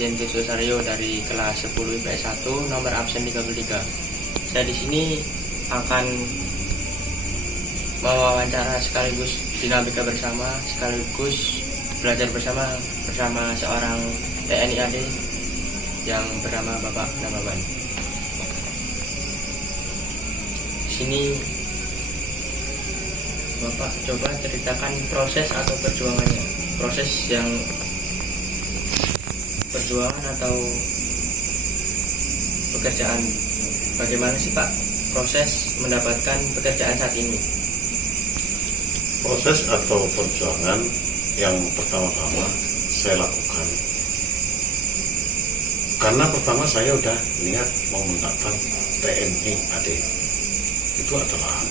Irjen Jojo Saryo dari kelas 10 IPS 1 nomor absen 33. Saya di sini akan mewawancara sekaligus dinamika bersama, sekaligus belajar bersama seorang TNI AD yang bernama Bapak Namaban. Di sini Bapak coba ceritakan proses atau perjuangannya, perjuangan atau pekerjaan. Bagaimana sih Pak proses mendapatkan pekerjaan saat ini? Proses atau perjuangan yang pertama-tama saya lakukan, karena pertama saya udah niat mau mendaftar TNI AD, itu adalah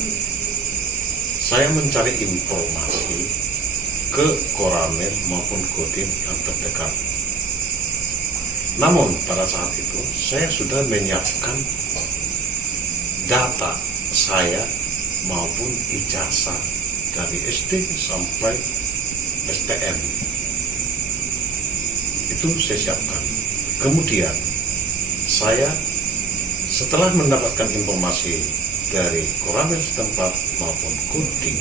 saya mencari informasi ke Koramil maupun Kodim yang terdekat. Namun pada saat itu saya sudah menyiapkan data saya maupun ijazah dari SD sampai STM. Itu saya siapkan. Kemudian saya setelah mendapatkan informasi dari Koramil setempat maupun Kodim,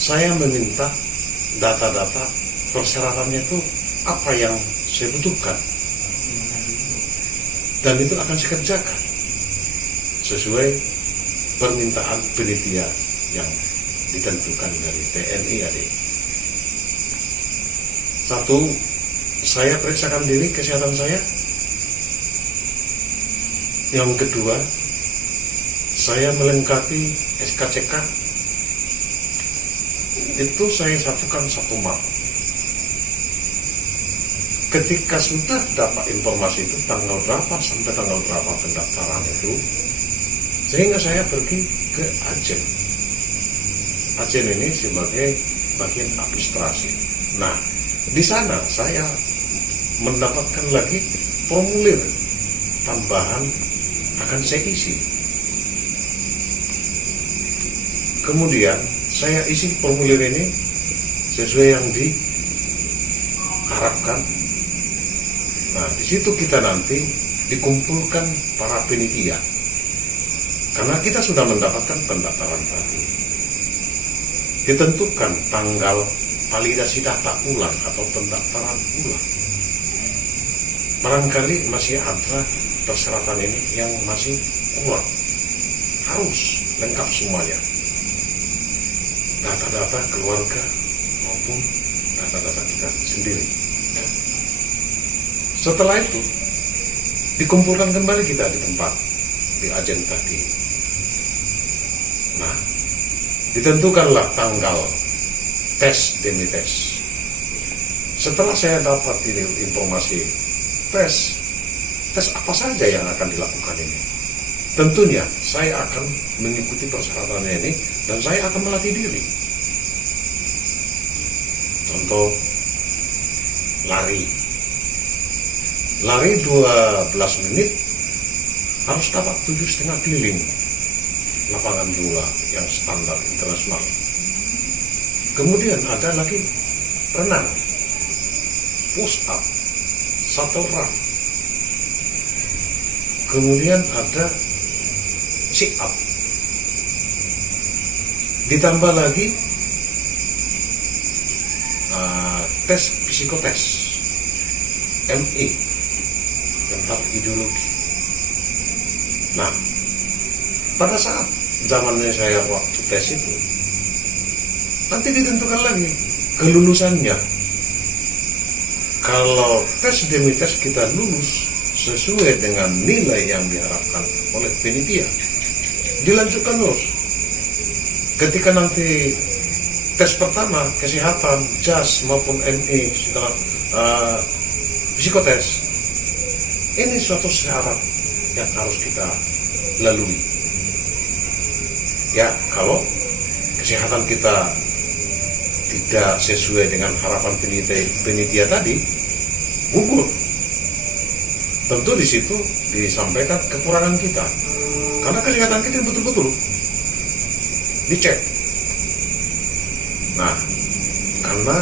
saya meminta data-data persyaratannya itu apa yang saya butuhkan, dan itu akan saya kerjakan sesuai permintaan panitia yang ditentukan dari TNI AD. Satu, saya periksakan diri kesehatan saya. Yang kedua, saya melengkapi SKCK. Itu saya satukan satu map. Ketika sudah dapat informasi itu tanggal berapa sampai tanggal berapa pendaftaran itu, sehingga saya pergi ke Ajen. Ajen ini sebagai bagian administrasi. Nah, di sana saya mendapatkan lagi formulir tambahan akan saya isi. Kemudian saya isi formulir ini sesuai yang diharapkan. Nah, di situ kita nanti dikumpulkan para panitia, karena kita sudah mendapatkan pendaftaran tadi. Ditentukan tanggal validasi data ulang atau pendaftaran ulang. Barangkali masih ada persyaratan ini yang masih kurang. Harus lengkap semuanya. Data-data keluarga maupun data-data kita sendiri. Setelah itu dikumpulkan kembali kita di tempat di Ajen tadi. Nah, ditentukanlah tanggal tes demi tes. Setelah saya dapat informasi tes apa saja yang akan dilakukan ini, tentunya saya akan mengikuti persyaratannya ini dan saya akan melatih diri. Contoh, lari 12 menit harus dapat 7,5 keliling lapangan bola yang standar internasional. Kemudian ada lagi renang, push up, shuttle run. Kemudian ada sit up. Ditambah lagi tes psikotes MI tentang ideologi. Nah, pada saat zamannya saya waktu tes itu, nanti ditentukan lagi kelulusannya. Kalau tes demi tes kita lulus sesuai dengan nilai yang diharapkan oleh panitia, dilanjutkan terus. Ketika nanti tes pertama kesehatan, JAS maupun MI setelah psikotes, ini suatu syarat yang harus kita lalui. Ya, kalau kesehatan kita tidak sesuai dengan harapan panitia tadi, gugur. Tentu di situ disampaikan kekurangan kita, karena kesehatan kita betul-betul dicek. Nah, karena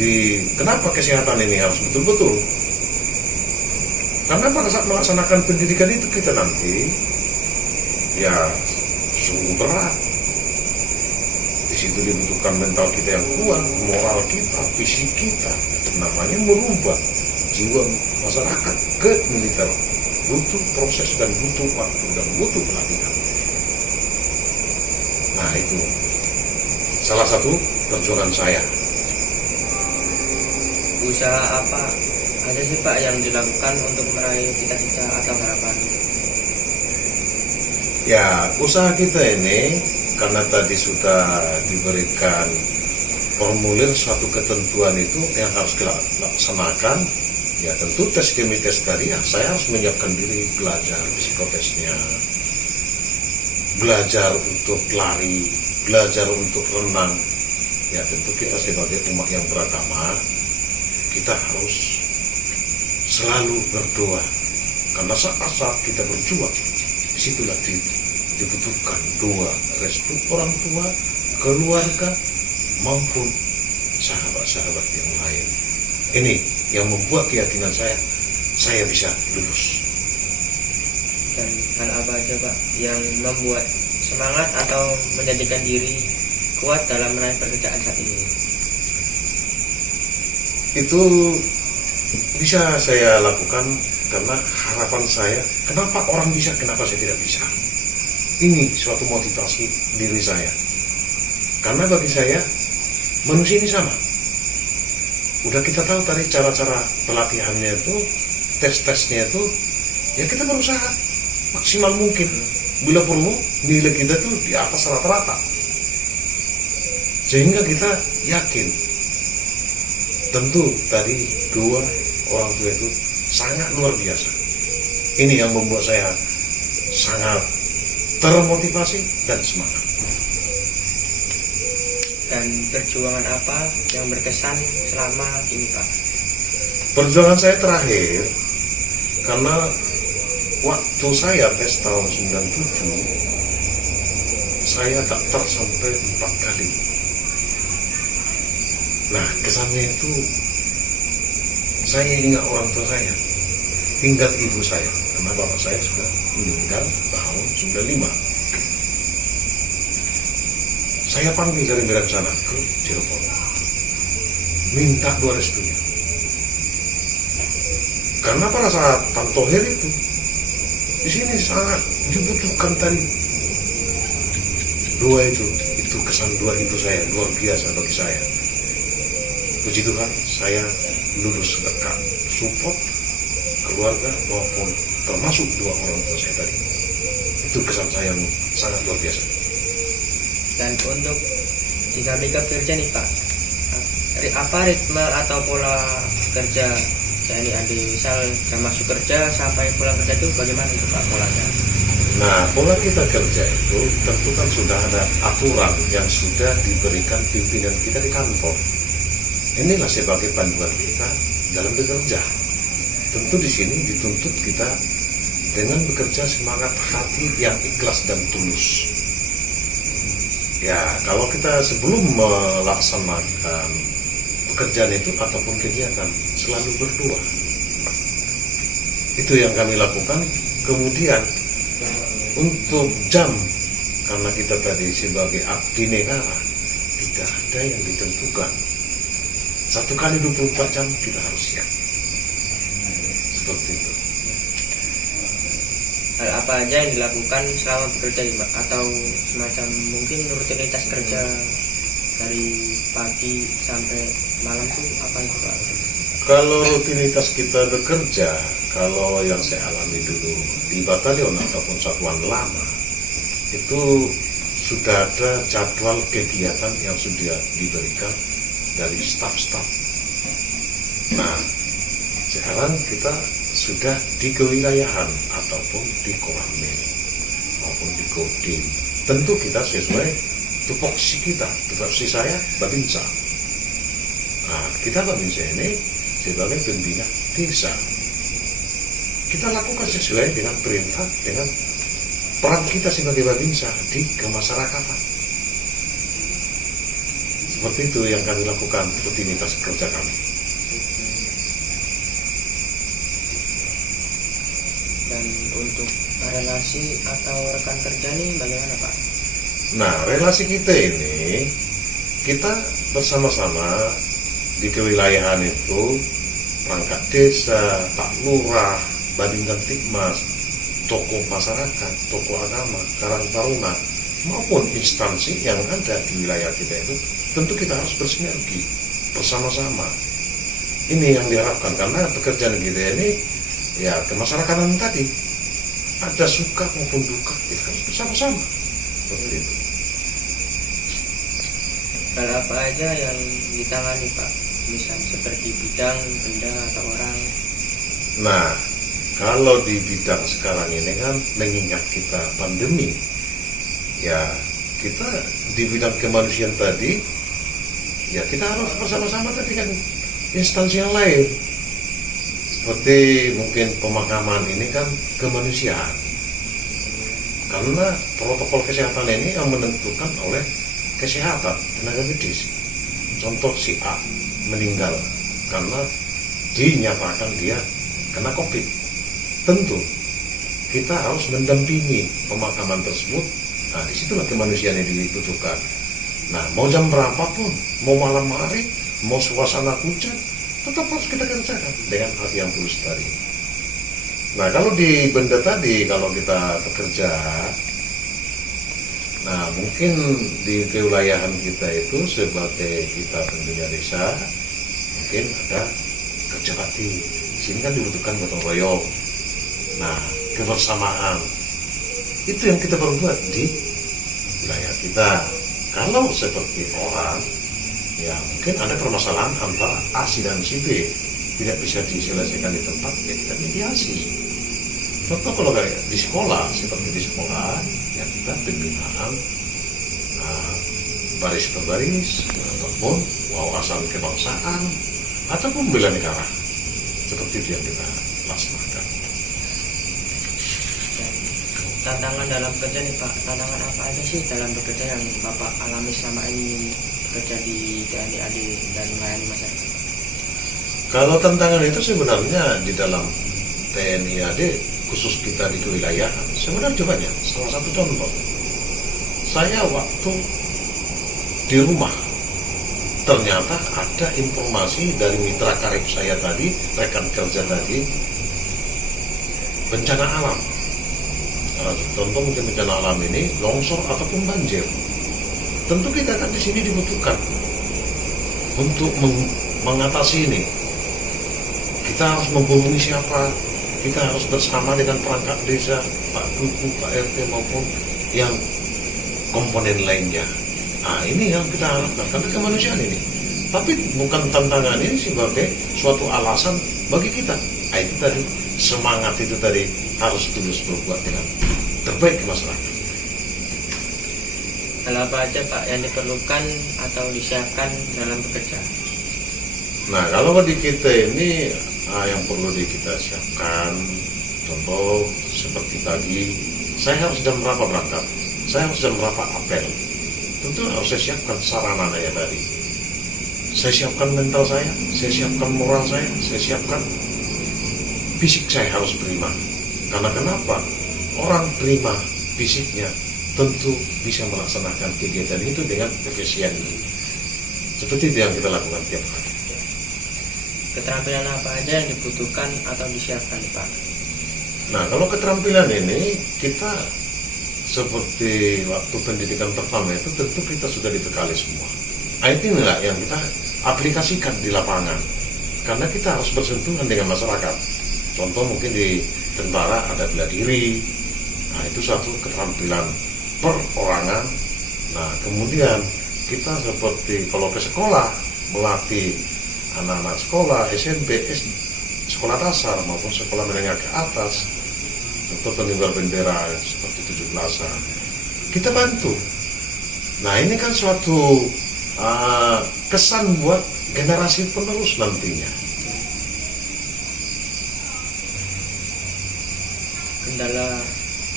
di kenapa kesehatan ini harus betul-betul? Karena pada saat melaksanakan pendidikan itu kita nanti ya sungguh berat. Di situ dibutuhkan mental kita yang kuat, moral kita, fisik kita, namanya merubah jiwa masyarakat ke militer. Butuh proses dan butuh waktu dan butuh pelatihan. Nah, itu salah satu perjuangan saya. Usaha apa aja sih Pak yang dilakukan untuk meraih cita-cita atau harapan? Ya, usaha kita ini karena tadi sudah diberikan formulir suatu ketentuan itu yang harus kita laksanakan. Ya tentu tes demi tes tadi ya saya harus menyiapkan diri, belajar psikotesnya, belajar untuk lari, belajar untuk renang. Ya tentu kita sebagai umat yang beragama, kita harus selalu berdoa. Karena saat-saat kita berjuang, disitulah dibutuhkan doa, restu orang tua, keluarga, maupun sahabat-sahabat yang lain. Ini yang membuat keyakinan saya bisa lulus. Dan hal apa aja Pak yang membuat semangat atau menjadikan diri kuat dalam meraih pekerjaan saat ini? Itu bisa saya lakukan karena harapan saya, kenapa orang bisa, kenapa saya tidak bisa. Ini suatu motivasi diri saya. Karena bagi saya, manusia ini sama. Udah kita tahu tadi cara-cara pelatihannya itu, tes-tesnya itu, ya kita berusaha maksimal mungkin. Bila perlu, nilai kita tuh di atas rata-rata. Sehingga kita yakin. Tentu tadi dua orang tua itu sangat luar biasa. Ini yang membuat saya sangat termotivasi dan semangat. Dan perjuangan apa yang berkesan selama ini Pak? Perjuangan saya terakhir, karena waktu saya tes tahun 97, saya daftar sampai 4 kali. Nah, kesannya itu, saya ingat orang tua saya, tinggal ibu saya, karena bapak saya sudah meninggal tahun 95. Saya panggil dari Medan sana ke Cirebon, minta doa restunya. Karena pada saat Tantohir itu, di sini sangat dibutuhkan tadi doa itu kesan doa ibu saya luar biasa bagi saya. Puji Tuhan, saya lulus berkat support keluarga maupun termasuk dua orang tua saya tadi. Itu kesan saya yang sangat luar biasa. Dan untuk dinamika kerja nih Pak, apa ritme atau pola kerja ini ada misal jam masuk kerja sampai pulang kerja itu bagaimana itu Pak polanya? Nah, pola kita kerja itu tentu kan sudah ada aturan yang sudah diberikan pimpinan kita di kantor. Inilah sebagai panduan kita dalam bekerja. Tentu di sini dituntut kita dengan bekerja semangat hati yang ikhlas dan tulus. Ya, kalau kita sebelum melaksanakan pekerjaan itu ataupun kegiatan, selalu berdoa. Itu yang kami lakukan. Kemudian, untuk jam, karena kita tadi sebagai abdi negara, tidak ada yang ditentukan. 1 kali 24 jam kita harus siap. Seperti itu. Hal apa aja yang dilakukan selama bekerja Pak? Atau semacam mungkin rutinitas kerja dari pagi sampai malam itu apa itu Pak? Kalau rutinitas kita bekerja, kalau yang saya alami dulu di batalion ataupun satuan lama, itu sudah ada jadwal kegiatan yang sudah diberikan dari staf-staf. Nah, sekarang kita sudah di kewilayahan ataupun di koramil maupun di kodim. Tentu kita sesuai tupoksi kita. Tupoksi saya Babinsa. Nah, kita Babinsa ini sebagai pembina desa. Kita lakukan sesuai dengan perintah, dengan peran kita sebagai Babinsa di kemasyarakatan. Seperti itu yang kami lakukan rutinitas kerja kami. Dan untuk relasi atau rekan kerja nih bagaimana Pak? Nah, relasi kita ini, kita bersama-sama di kewilayahan itu, perangkat desa, Pak Lurah, Badin Tikmas, tokoh masyarakat, tokoh agama, Karang Taruna, maupun instansi yang ada di wilayah kita itu, tentu kita harus bersinergi bersama-sama. Ini yang diharapkan, karena pekerjaan kita ini ya kemasyarakatan tadi, ada suka maupun duka, kita harus bersama-sama. Seperti itu. Hal apa aja yang ditangani Pak? Misal seperti bidang, benda, atau orang? Nah, kalau di bidang sekarang ini kan mengingat kita pandemi, ya kita di bidang kemanusiaan tadi, ya kita harus bersama-sama tadi kan instansi yang lain. Seperti mungkin pemakaman ini kan kemanusiaan. Karena protokol kesehatan ini yang menentukan oleh kesehatan, tenaga medis. Contoh si A meninggal karena dinyatakan dia kena COVID. Tentu kita harus mendampingi pemakaman tersebut. Nah, disitulah kemanusiaan yang dibutuhkan. Nah, mau jam berapapun, mau malam hari, mau suasana hujan, tetap harus kita kerjakan dengan hati yang tulus tadi. Nah, kalau di benda tadi, kalau kita bekerja, nah mungkin di kewilayahan kita itu sebagai kita tentunya desa, mungkin ada kerja bakti. Sini kan dibutuhkan gotong royong. Nah, kebersamaan itu yang kita perbuat di wilayah kita. Kalau seperti orang, ya mungkin ada permasalahan antara A dan si B, tidak bisa diselesaikan di tempat, ya kita mediasi. Contoh kalau kayak di sekolah, seperti di sekolah, ya kita pembinaan baris per baris, ataupun wawasan kebangsaan, ataupun bela negara. Seperti itu yang kita laksanakan. Tantangan dalam kerja nih Pak, tantangan apa aja sih dalam bekerja yang Bapak alami selama ini bekerja di TNI AD dan melayani masyarakat? Kalau tantangan itu sebenarnya di dalam TNI AD, khusus kita di kewilayahan, sebenarnya banyak. Salah satu contoh, saya waktu di rumah, ternyata ada informasi dari mitra karib saya tadi, rekan kerja tadi, bencana alam. Contoh mungkin bencana alam ini longsor ataupun banjir. Tentu kita kan di sini dibutuhkan untuk mengatasi ini. Kita harus menghubungi siapa? Kita harus bersama dengan perangkat desa, Pak Duku, Pak RT maupun yang komponen lainnya. Nah, ini yang kita harapkan karena kemanusiaan ini. Tapi bukan tantangan ini sebagai suatu alasan bagi kita. Nah, itu tadi semangat itu tadi harus tulus berbuat dengan terbaik ke masyarakat. Hal apa aja Pak yang diperlukan atau disiapkan dalam bekerja? Nah, kalau di kita ini yang perlu kita siapkan, contoh seperti tadi, saya harus jam berapa berangkat, saya harus jam berapa apel. Tentu harus saya siapkan sarananya tadi. Saya siapkan mental saya siapkan moral saya siapkan fisik saya harus prima. Karena kenapa? Orang prima fisiknya tentu bisa melaksanakan kegiatan itu dengan efisien. Seperti itu yang kita lakukan tiap hari. Keterampilan apa aja yang dibutuhkan atau disiapkan Pak? Nah, kalau keterampilan ini kita seperti waktu pendidikan pertama itu tentu kita sudah dibekali semua. Inilah yang kita aplikasikan di lapangan. Karena kita harus bersentuhan dengan masyarakat. Contoh mungkin di tentara ada bela diri. Nah, itu satu keterampilan perorangan. Nah, kemudian kita seperti kalau ke sekolah melatih anak-anak sekolah, SMP, sekolah dasar maupun sekolah menengah ke atas, untuk pengibar bendera seperti 17-an, kita bantu. Nah, ini kan suatu kesan buat generasi penerus nantinya. Kendala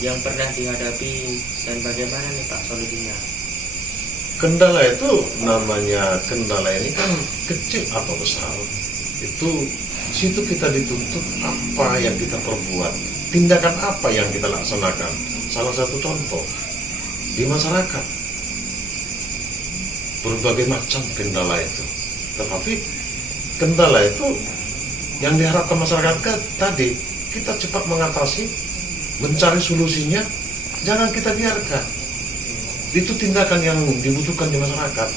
yang pernah dihadapi dan bagaimana nih Pak solusinya? kendala itu namanya kendala ini kan kecil atau besar, itu situ kita dituntut apa yang kita perbuat, tindakan apa yang kita laksanakan. Salah satu contoh di masyarakat berbagai macam kendala itu, tetapi kendala itu yang diharapkan masyarakat tadi kita cepat mengatasi, mencari solusinya, jangan kita biarkan. Itu tindakan yang dibutuhkan di masyarakat.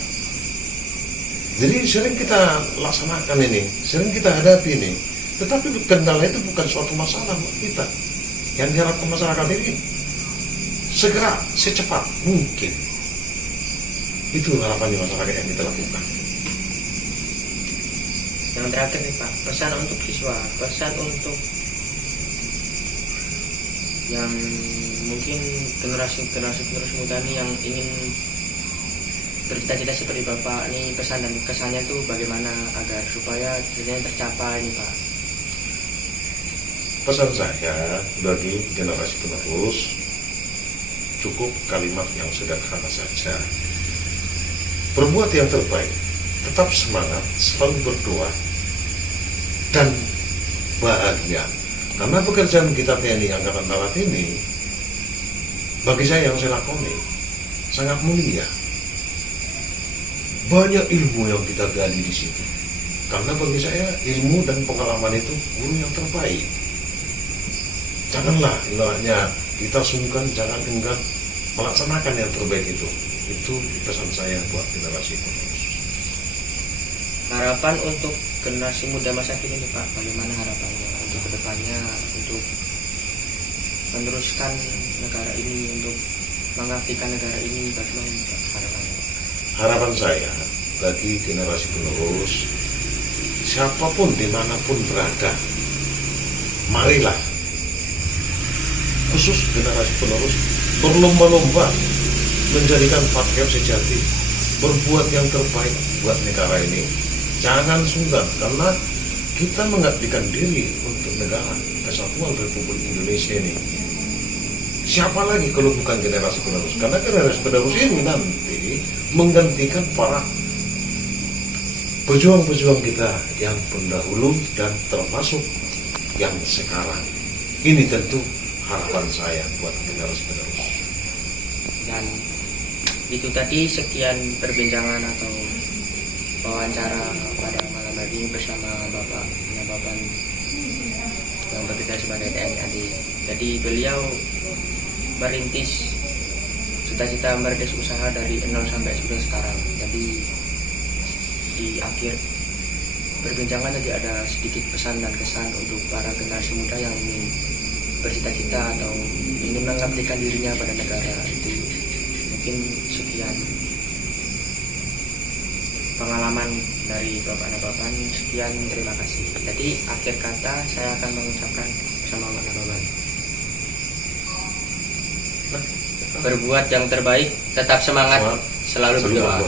Jadi sering kita laksanakan ini, sering kita hadapi ini, tetapi kendala itu bukan suatu masalah buat kita. Yang diharapkan masyarakat ini segera, secepat mungkin. Itu harapannya masyarakat yang kita lakukan. Yang terakhir nih Pak, pesan untuk siswa, pesan untuk yang mungkin generasi muda nih yang ingin bercita-cita seperti Bapak nih, pesan dan kesannya tuh bagaimana agar supaya tujuannya tercapai nih Pak? Pesan saya bagi generasi penerus cukup kalimat yang sederhana saja. Berbuat yang terbaik, tetap semangat, selalu berdoa, dan bahagia. Karena pekerjaan kita TNI Angkatan Darat ini, bagi saya yang saya lakoni, sangat mulia. Banyak ilmu yang kita gali di situ. Karena bagi saya, ilmu dan pengalaman itu guru yang terbaik. Janganlah ibaratnya kita sungkan, jangan enggan melaksanakan yang terbaik itu. Itu pesan saya buat generasi penerus. Harapan untuk generasi muda masa kini nih Pak, bagaimana harapannya untuk kedepannya, untuk meneruskan negara ini, untuk mengabdikan negara ini, bagaimana Pak harapannya? Harapan saya bagi generasi penerus, siapapun dimanapun berada, marilah khusus generasi penerus berlomba-lomba menjadikan patriot sejati, berbuat yang terbaik buat negara ini. Jangan sungkan, karena kita mengabdikan diri untuk negara Kesatuan Republik Indonesia ini. Siapa lagi kalau bukan generasi penerus? Karena generasi penerus ini nanti menggantikan para pejuang-pejuang kita yang pendahulu dan termasuk yang sekarang. Ini tentu harapan saya buat generasi penerus. Dan itu tadi sekian perbincangan atau wawancara pada malam hari ini bersama Bapak Nababan yang bekerja sebagai TNI AD. Jadi beliau merintis cita-cita merintis usaha dari 0 sampai sudah sekarang. Jadi di akhir perbincangan tadi ada sedikit pesan dan kesan untuk para generasi muda yang ingin bercita-cita atau ingin mengabdikan dirinya pada negara itu. Mungkin sekian pengalaman dari Bapak Nababan. Sekian, terima kasih. Jadi akhir kata saya akan mengucapkan bersama Bapak Nababan, berbuat yang terbaik, tetap semangat, selalu berdoa.